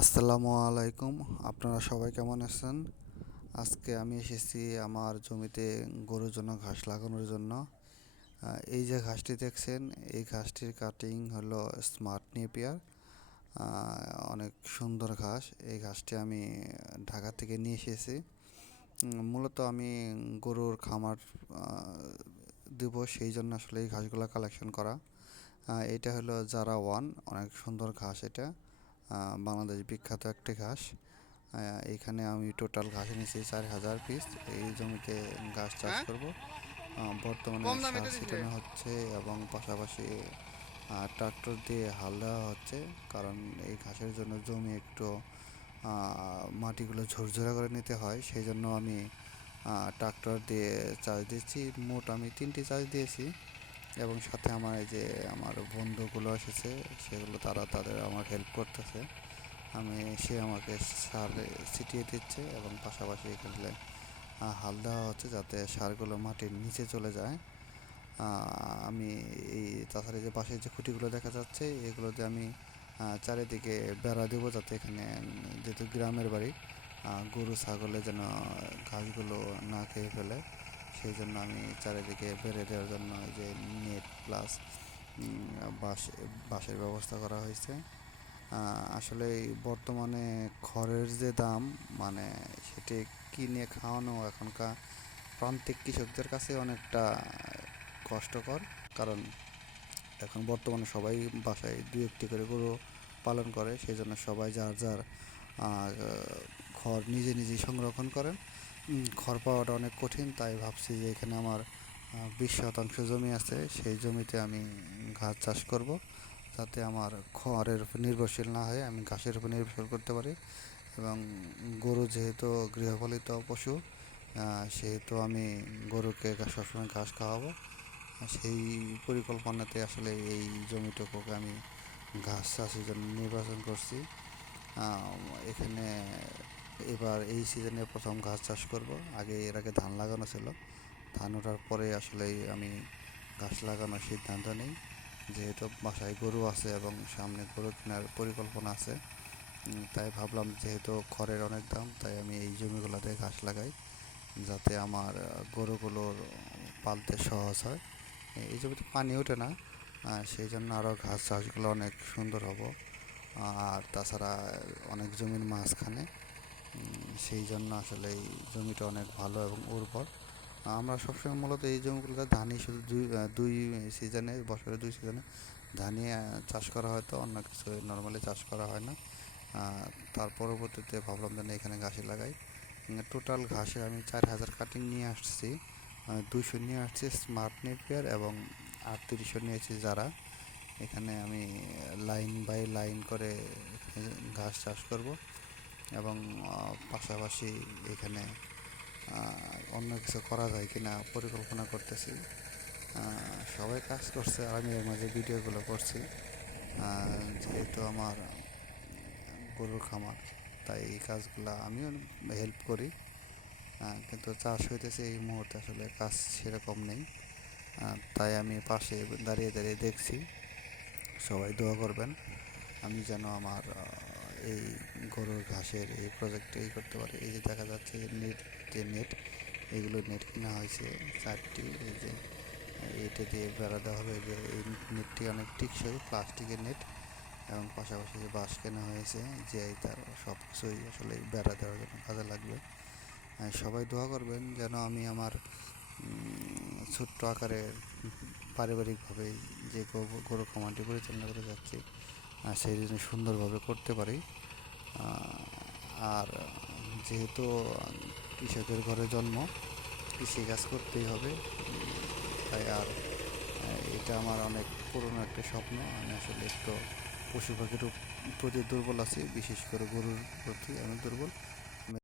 আসসালামু আলাইকুম। আপনারা সবাই কেমন আছেন? আজকে আমি এসেছি আমার জমিতে গরুর জন্য ঘাস লাগানোর জন্য। এই যে ঘাসটি দেখছেন, এই ঘাসটির কাটিং হলো স্মার্ট নেপিয়ার। অনেক সুন্দর ঘাস। এই ঘাসটি আমি ঢাকা থেকে নিয়ে এসেছি। মূলত আমি গরুর খামার দেবো, সেই জন্য আসলে এই ঘাসগুলো কালেকশন করা। এটা হলো জারা ওয়ান, অনেক সুন্দর ঘাস এটা। বাংলাদেশ বিখ্যাত একটি ঘাস। এইখানে আমি টোটাল ঘাস এনেছি 4,000 পিস। এই জমিতে ঘাস চাষ করব। বর্তমানে সার ছিটানো হচ্ছে এবং পাশাপাশি ট্রাক্টর দিয়ে হাল দেওয়া হচ্ছে, কারণ এই ঘাসের জন্য জমি একটু মাটিগুলো ঝুরঝুরা করে নিতে হয়। সেই জন্য আমি ট্রাক্টর দিয়ে চাষ দিচ্ছি। মোট আমি 3টি চাষ দিয়েছি এবং সাথে আমার এই যে আমার বন্ধুগুলো এসেছে, সেগুলো তাদের আমার হেল্প করতেছে। সে আমাকে সার ছিটিয়ে দিচ্ছে এবং পাশাপাশি এখানে হাল দেওয়া হচ্ছে যাতে সারগুলো মাটির নিচে চলে যায়। আমি তাছাড়া যে পাশে যে খুঁটিগুলো দেখা যাচ্ছে, এগুলোতে আমি চারিদিকে বেড়া দেবো, যাতে এখানে যেহেতু গ্রামের বাড়ি, গরু ছাগলে যেন ঘাসগুলো না খেয়ে ফেলে। সেই জন্য আমি চারিদিকে বেড়ে দেওয়ার জন্য এই যে নেট প্লাস বাঁশ বাঁশের ব্যবস্থা করা হয়েছে। আসলে এই বর্তমানে খড়ের যে দাম, মানে সেটি কিনে খাওয়ানো এখনকার প্রান্তিক কৃষকদের কাছে অনেকটা কষ্টকর। কারণ এখন বর্তমানে সবাই বাসায় দু একটি করে গরু পালন করে, সেই জন্য সবাই যার যার খড় নিজে নিজেই সংরক্ষণ করেন। খড় পাওয়াটা অনেক কঠিন, তাই ভাবছি যে এখানে আমার 20 শতাংশ জমি আছে, সেই জমিতে আমি ঘাস চাষ করব, যাতে আমার খড়ের উপর নির্ভরশীল না হয়ে আমি ঘাসের উপর নির্ভর করতে পারি। এবং গরু যেহেতু গৃহপালিত পশু, সেহেতু আমি গরুকে সবসময় ঘাস খাওয়াবো। সেই পরিকল্পনাতে আসলে এই জমিটুকুকে আমি ঘাস চাষের জন্য নির্বাচন করছি। এখানে এবার এই সিজনে প্রথম ঘাস চাষ করব। এর আগে ধান লাগানো ছিল। ধান ওঠার পরে আসলেই আমি ঘাস লাগানোর সিদ্ধান্ত নিই, যেহেতু বাসায় গরু আছে এবং সামনে গরু কেনার পরিকল্পনা আছে। তাই ভাবলাম যেহেতু খড়ের অনেক দাম, তাই আমি এই জমিগুলোতে ঘাস লাগাই, যাতে আমার গরুগুলোর পালতে সহজ হয়। এই জমিতে পানি ওঠে না, সেই জন্য আরও ঘাস চাষগুলো অনেক সুন্দর হবো। আর তাছাড়া অনেক জমির মাঝখানে, সেই জন্য আসলে এই জমিটা অনেক ভালো এবং উর্বর। আমরা সবসময় মূলত এই জমিগুলোতে ধানই শুধু দুই সিজনে, বছরে 2 সিজনে ধানই চাষ করা হয়, তো অন্য কিছু নর্মালি চাষ করা হয় না। তার পরবর্তীতে ভাবলাম যেন এখানে ঘাসে লাগাই। টোটাল ঘাসে আমি 4,000 কাটিং নিয়ে আসছি। 200 নিয়ে আসছি স্মার্ট নেপিয়ার এবং 3800 নিয়েছি যারা। এখানে আমি লাইন বাই লাইন করে ঘাস চাষ করব এবং পাশাপাশি এখানে অন্য কিছু করা যায় কিনা পরিকল্পনা করতেছি। সবাই কাজ করছে আর আমি এর মাঝে ভিডিওগুলো করছি। যেহেতু আমার গরুর খামার, তাই এই কাজগুলো আমিও হেল্প করি। কিন্তু চাষ হইতেছে এই মুহূর্তে আসলে কাজ সেরকম নেই। তাই আমি পাশে দাঁড়িয়ে দাঁড়িয়ে দেখছি। সবাই দোয়া করবেন আমি যেন আমার এই গরুর ঘাসের এই প্রজেক্টে করতে পারি। এই যে দেখা যাচ্ছে নেট, যে নেট, এগুলো নেট কেনা হয়েছে 4টি। এই যে এটা দিয়ে বেড়া দেওয়া হবে, যে এই নেটটি অনেক টিকসই, প্লাস্টিকের নেট। এবং পাশাপাশি যে বাঁশ কেনা হয়েছে, যে তার সব কিছুই আসলে বেড়া দেওয়ার জন্য কাজে লাগবে। সবাই দোয়া করবেন যেন আমি আমার ছোট্ট আকারের পারিবারিকভাবে যে গরু খামারটি পরিচালনা করে যাচ্ছি, সেই জন্য সুন্দরভাবে করতে পারি। আর যেহেতু কৃষকের ঘরে জন্ম, কৃষিকাজ করতেই হবে। তাই আর এটা আমার অনেক পুরনো একটা স্বপ্ন। আমি আসলে একটু পশু পাখির প্রতি দুর্বল আছি, বিশেষ করে গরুর প্রতি অনেক দুর্বল।